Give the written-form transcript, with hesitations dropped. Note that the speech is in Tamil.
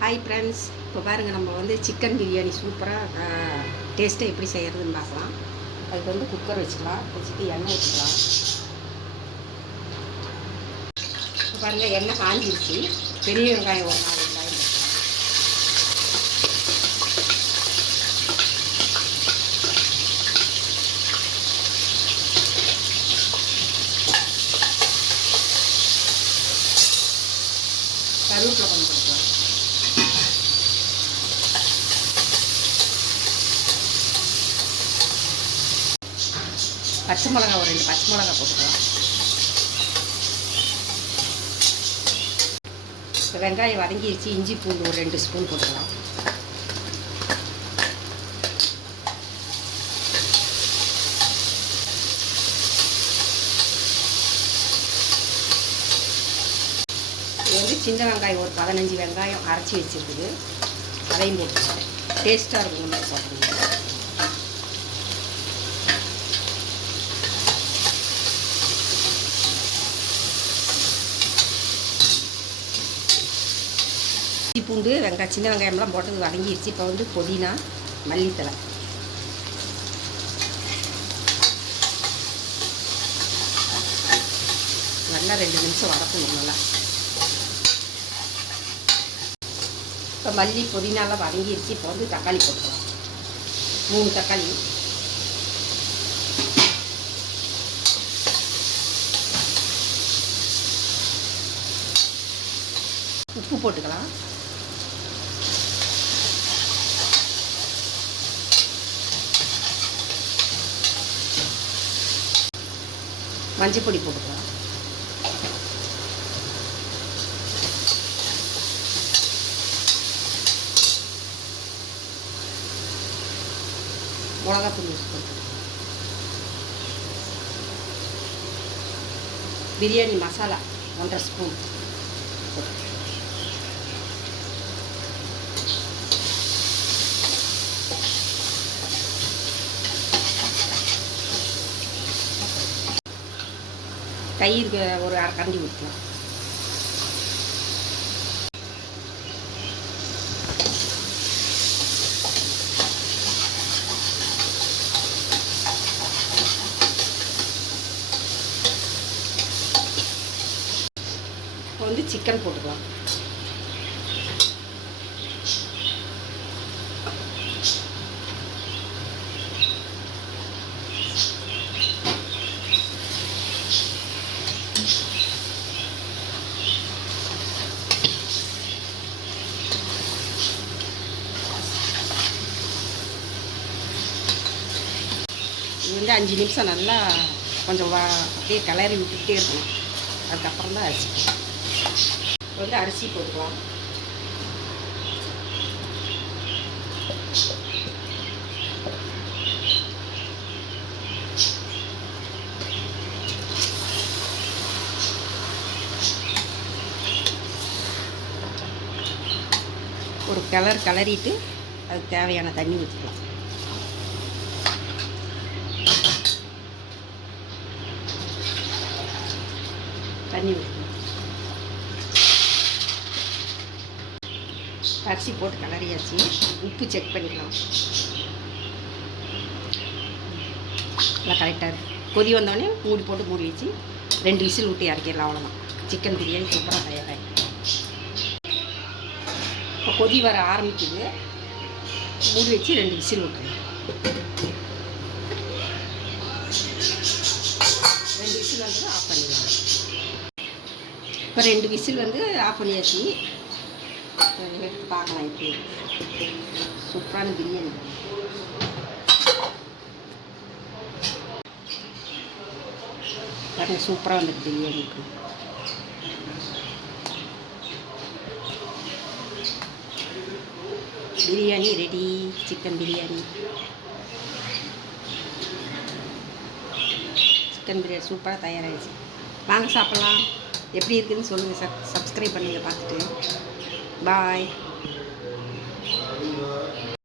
ஹாய் ஃப்ரெண்ட்ஸ், இப்போ பாருங்கள் நம்ம வந்து சிக்கன் பிரியாணி சூப்பராக டேஸ்ட்டாக எப்படி செய்கிறதுன்னு பார்க்கலாம். அதுக்கு வந்து குக்கர் வச்சுக்கலாம், வச்சுட்டு எண்ணெய் ஊற்றிக்கலாம். இப்போ பாருங்கள் எண்ணெய் காஞ்சிருச்சு. பெரிய வெங்காயம் ஒரு 4 வெங்காயம் போட்டுக்கலாம். கருவேப்பிலை கொஞ்சம் போட்டுக்கலாம். பச்சை மிளகா ஒரு 2 பச்சை மிளகா போட்டுக்கலாம். இப்போ வெங்காயம் வதங்கிடுச்சு. இஞ்சி பூண்டு ஒரு 2 ஸ்பூன் போட்டுக்கலாம். இது வந்து சின்ன வெங்காயம் ஒரு 15 வெங்காயம் அரைச்சி வச்சுருக்குது, அதையும் போட்டுக்கலாம். டேஸ்ட்டாக இருக்கும் இந்த மாதிரி சாப்பிடுங்க. பூண்டு வெங்காயம் சின்ன வெங்காயம்லாம் போட்டது வதங்கிடுச்சு. இப்போ வந்து புதினா, மல்லித்தலை, நல்லா 2 நிமிஷம் வதக்கணும் நல்லா. இப்போ மல்லி புதினாலாம் வதங்கிடுச்சு. இப்போ வந்து தக்காளி போட்டுக்கலாம். 3 தக்காளி. உப்பு போட்டுக்கலாம். மஞ்சள் பொடி போட்டுக்கலாம். மிளகாத்தூள் யூஸ் பண்ணுறோம். பிரியாணி மசாலா 1.5 ஸ்பூன். தயிர் ஒரு 1/2 கரண்டி ஊற்றலாம். இப்போ வந்து சிக்கன் போட்டுக்கலாம். இது வந்து 5 நிமிஷம் நல்லா கொஞ்சம் அப்படியே கிளறி விட்டுக்கிட்டே இருக்கணும். அதுக்கப்புறம் தான் அரிசி போடணும். இப்போ வந்து அரிசி போட்டுக்கலாம். ஒரு கிளறிட்டு அதுக்கு தேவையான தண்ணி ஊற்றிக்கலாம். தண்ணி ஊற்றணும். அரிசி போட்டு கிளறியாச்சு. உப்பு செக் பண்ணிக்கலாம். நல்லா கரெக்டாக இருக்குது. கொதி வந்தோடனே மூடி வச்சு 2 விசில் விட்டு இறக்கிடலாம். அவ்வளோதான், சிக்கன் பிரியாணி சூப்பராக தயாராகி. இப்போ கொதி வர ஆரம்பிக்குது. மூடி வச்சு 2 விசில் விட்டுருங்க. 2 விசில் வந்து ஆஃப் பண்ணிடலாம். இப்போ 2 விசில் வந்து ஆஃப் பண்ணியாச்சு. எடுத்து பார்க்கலாம் எப்படி சூப்பரான பிரியாணி. பாருங்கள், சூப்பராக வந்துருக்கு பிரியாணிக்கு. பிரியாணி ரெடி. சிக்கன் பிரியாணி சூப்பராக தயாராகிடுச்சு. வாங்க சாப்பிட்லாம். எப்படி இருக்குதுன்னு சொல்லுங்கள். சப்ஸ்கிரைப் பண்ணுங்கள் பார்த்துட்டு. பாய்.